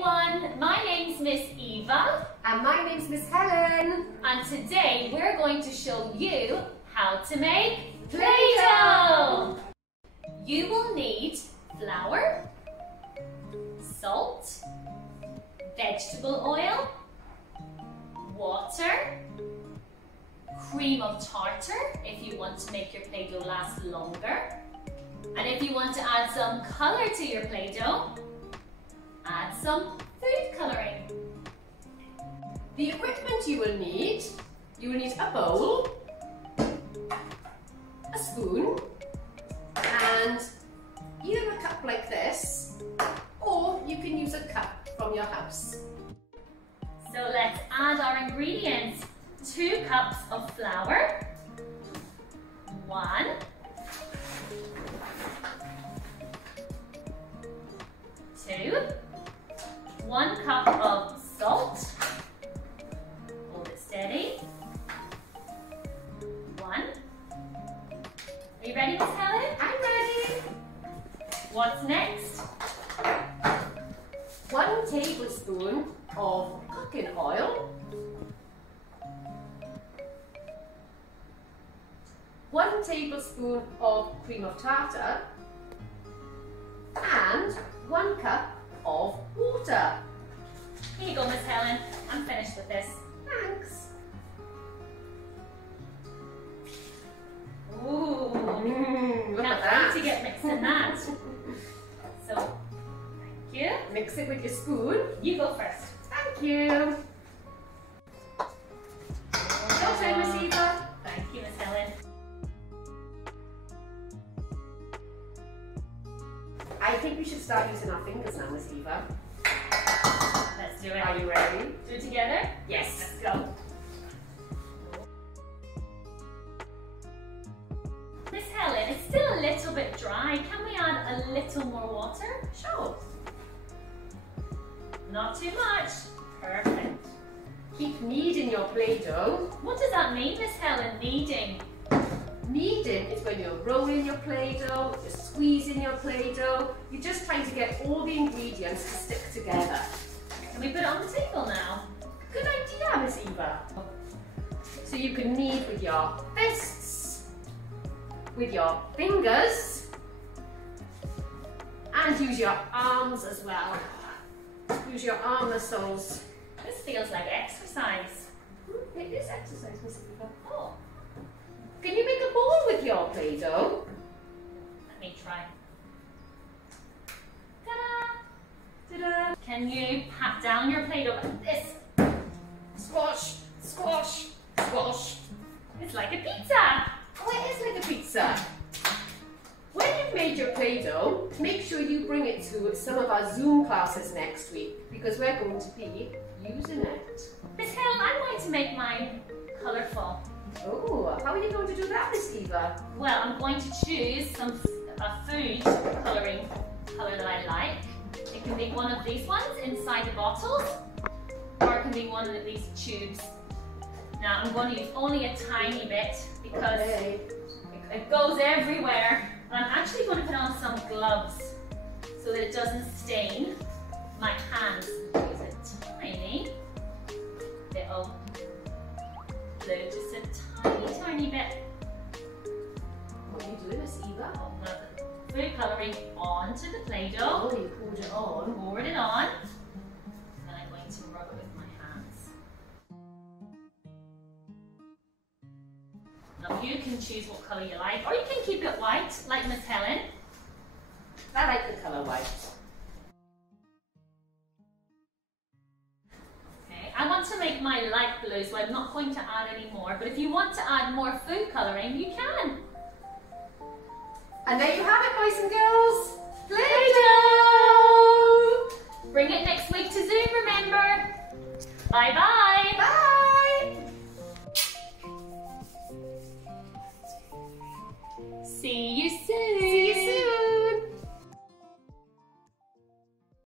everyone, my name's Miss Eva. And my name's Miss Helen. And today we're going to show you how to make Play-Doh. You will need flour, salt, vegetable oil, water, cream of tartar if you want to make your Play-Doh last longer. And if you want to add some colour to your Play-Doh, add some food colouring. The equipment you will need a bowl, a spoon, and either a cup like this, or you can use a cup from your house. So let's add our ingredients. 2 cups of flour, 1, 2, 1 cup of salt, hold it steady, 1. Are you ready, Miss Helen? I'm ready. What's next? 1 tablespoon of cooking oil, 1 tablespoon of cream of tartar, and 1 cup of water. Here you go, Miss Helen. I'm finished with this. Thanks. Ooh, Look can't at that. wait to get mixing that. So, thank you. Mix it with your spoon. You go first. Thank you. Your turn, Miss Eva. Thank you, Miss Helen. I think we should start using our fingers now, Miss Eva. Let's do it. Are you ready? Do it together? Yes. Let's go. Miss Helen, it's still a little bit dry. Can we add a little more water? Sure. Not too much. Perfect. Keep kneading your Play-Doh. What does that mean, Miss Helen, kneading? Kneading is when you're rolling your Play-Doh, you're squeezing your Play-Doh. You're just trying to get all the ingredients to stick together. Can we put it on the table now? Good idea, Miss Eva. So you can knead with your fists, with your fingers, and use your arms as well. Use your arm muscles. This feels like exercise. It is exercise, Miss Eva. Oh, Can you make a ball with your Play-Doh? let me try. Ta-da! Ta-da! Can you pat down your Play-Doh like this? Squash, squash, squash. It's like a pizza. Oh, it is like a pizza. When you've made your Play-Doh, make sure you bring it to some of our Zoom classes next week because we're going to be using it. Miss Helen, I'm going to make mine colourful. Oh, how are you going to do that, Miss Eva? Well, I'm going to choose a food colouring colour that I like. It can be one of these ones inside the bottles, or it can be one of these tubes. Now, I'm going to use only a tiny bit because it goes everywhere. And I'm actually going to put on some gloves so that it doesn't stain my hands. Use a tiny bit of blue, just a tiny bit. What are you doing, Miss Eva? Of the food colouring onto the Play-Doh. Oh, you poured it on. Poured it on. And I'm going to rub it with my hands. Now you can choose what colour you like, or you can keep it white, like Miss Helen. I like the colour white. Okay, I want to make my light blue, so I'm not going to add any more. But if you want to add more food colouring, you can. And there you have it, boys and girls. Play-Doh! Bring it next week to Zoom, remember? Bye-bye! Bye!